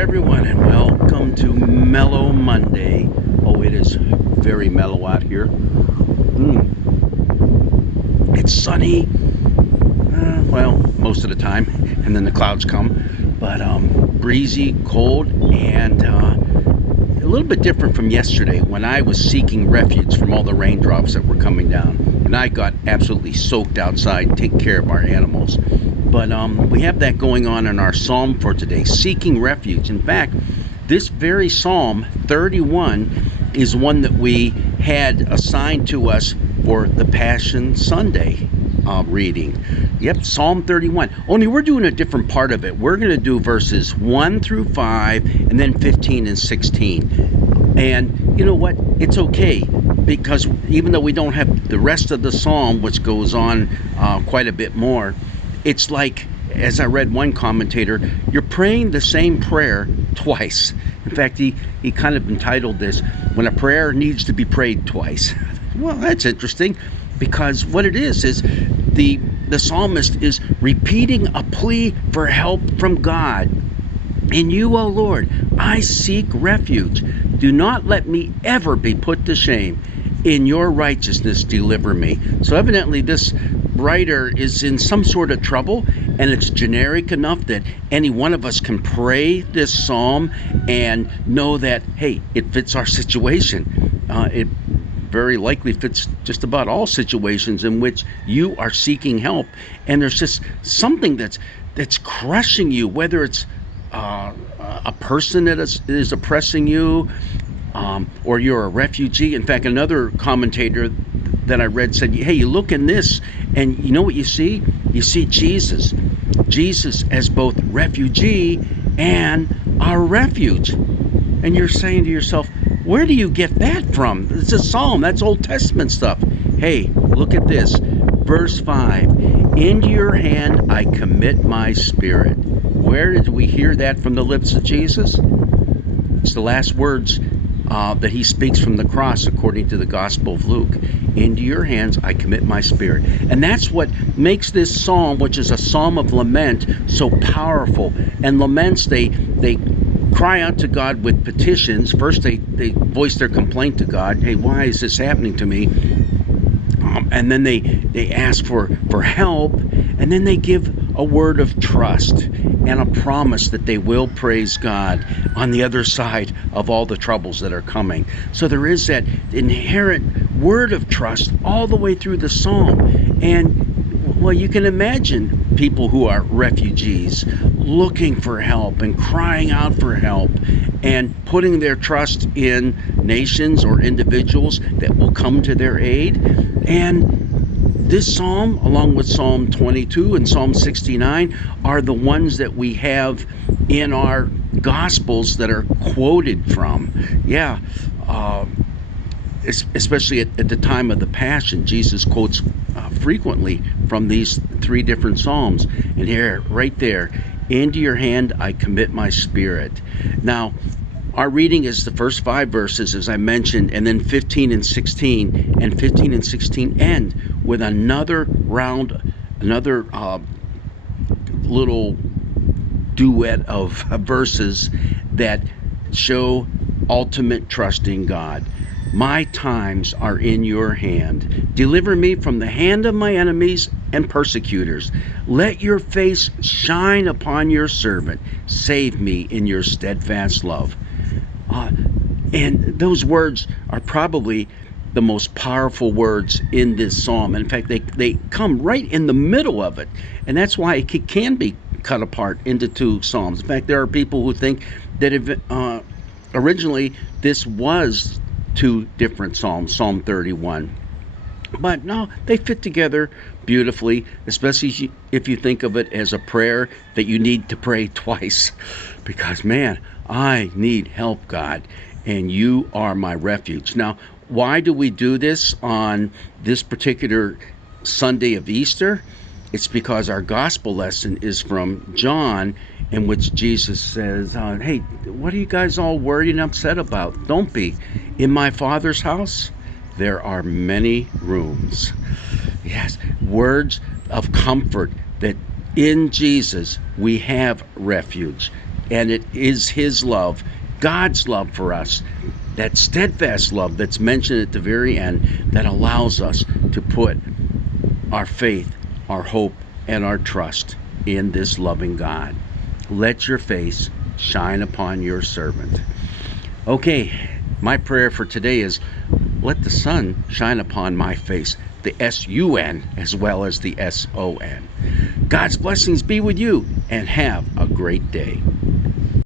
everyone, and welcome to Mellow Monday. Oh, it is very mellow out here. It's sunny, well, most of the time, and then the clouds come. But breezy, cold, and a little bit different from yesterday when I was seeking refuge from all the raindrops that were coming down. And I got absolutely soaked outside taking care of our animals. But we have that going on in our psalm for today, seeking refuge. In fact, this very Psalm 31 is one that we had assigned to us for the Passion Sunday reading. Yep, Psalm 31. Only we're doing a different part of it. We're going to do verses 1 through 5 and then 15 and 16. And you know what? It's okay, because even though we don't have the rest of the psalm, which goes on quite a bit more, it's like, as I read one commentator, you're praying the same prayer twice. In fact, he kind of entitled this, When a Prayer Needs to Be Prayed Twice. Well, that's interesting, because what it is the psalmist is repeating a plea for help from God. In you, O Lord, I seek refuge. Do not let me ever be put to shame. In your righteousness, deliver me. So evidently this writer is in some sort of trouble, and it's generic enough that any one of us can pray this psalm and know that, hey, it fits our situation. It very likely fits just about all situations in which you are seeking help, and there's just something that's crushing you, whether it's a person that is oppressing you, or you're a refugee. In fact, another commentator that I read said, hey, you look in this and you know what you see? You see Jesus as both refugee and our refuge. And you're saying to yourself, where do you get that from? It's a psalm. That's Old Testament stuff. Hey, look at this. Verse 5, into your hand I commit my spirit. Where did we hear that from the lips of Jesus? It's the last words that he speaks from the cross, according to the Gospel of Luke. Into your hands I commit my spirit. And that's what makes this psalm, which is a psalm of lament, so powerful. And laments, they cry out to God with petitions. First they voice their complaint to God. Hey, why is this happening to me? And then they ask for help, and then they give a word of trust and a promise that they will praise God on the other side of all the troubles that are coming. So there is that inherent word of trust all the way through the psalm. And well, you can imagine people who are refugees looking for help and crying out for help and putting their trust in nations or individuals that will come to their aid. And this psalm, along with Psalm 22 and Psalm 69, are the ones that we have in our Gospels that are quoted from. Yeah, especially at the time of the Passion, Jesus quotes frequently from these three different psalms. And here, right there, into your hand I commit my spirit. Now, our reading is the first 5 verses, as I mentioned, and then 15 and 16. And 15 and 16 end with another round, another little duet of verses that show ultimate trust in God. My times are in your hand. Deliver me from the hand of my enemies and persecutors. Let your face shine upon your servant. Save me in your steadfast love. And those words are probably the most powerful words in this psalm. In fact, they come right in the middle of it. And that's why it can be cut apart into 2 psalms. In fact, there are people who think that originally this was 2 different psalms, Psalm 31. But no, they fit together beautifully, especially if you think of it as a prayer that you need to pray twice. Because, man, I need help, God, and you are my refuge. Now, why do we do this on this particular Sunday of Easter? It's because our gospel lesson is from John, in which Jesus says, hey, what are you guys all worried and upset about? Don't be. In my Father's house, there are many rooms. Yes, words of comfort that in Jesus we have refuge. And it is His love, God's love for us, that steadfast love that's mentioned at the very end, that allows us to put our faith, our hope, and our trust in this loving God. Let your face shine upon your servant. Okay, my prayer for today is, let the sun shine upon my face, the S-U-N as well as the S-O-N. God's blessings be with you, and have a great day.